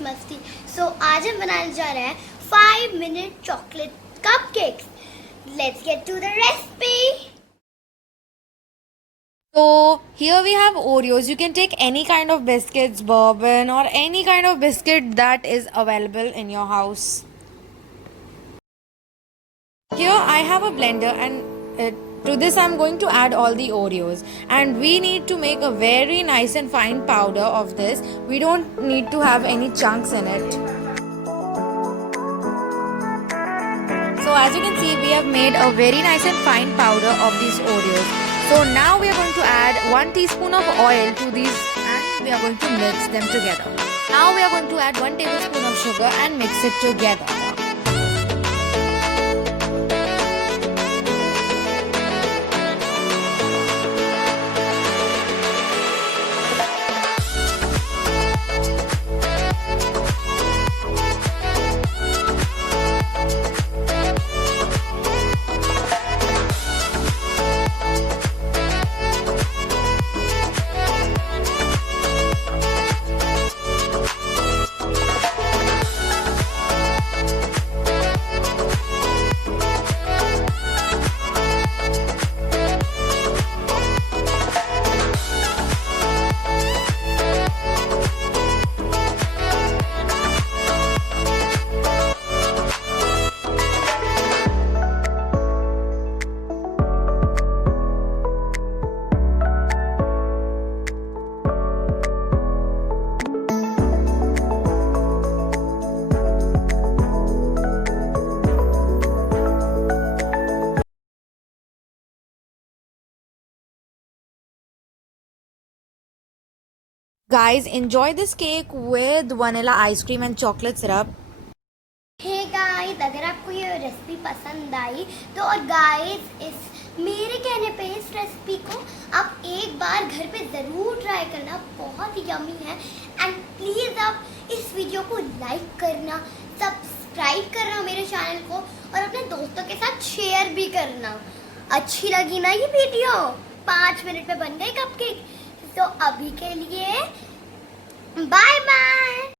Miss मस्ती। सो आज हम बनाने जा रहे हैं 5-minute chocolate cupcakes. Let's get to the recipe. So here we have Oreos. You can take any kind of biscuits, bourbon, or any kind of biscuit that is available in your house. Here I have a blender, and to this I'm going to add all the Oreos, and we need to make a very nice and fine powder of this. We don't need to have any chunks in it. So as you can see, we have made a very nice and fine powder of these Oreos. So now we are going to add 1 teaspoon of oil to these, and we are going to mix them together. Now we are going to add 1 tablespoon of sugar and mix it together. Guys, enjoy this cake with vanilla ice cream and chocolate syrup. Hey guys, अगर आपको ये recipe पसंद आई तो और guys इस मेरे कहने पे इस रेसिपी को आप एक बार घर पे ज़रूर ट्राई करना, बहुत ही यम्मी है। एंड प्लीज़ आप इस वीडियो को लाइक करना, सब्सक्राइब करना मेरे चैनल को, और अपने दोस्तों के साथ शेयर भी करना। अच्छी लगी ना ये वीडियो? 5 मिनट में बन गए कपकेक। तो अभी के लिए बाय बाय।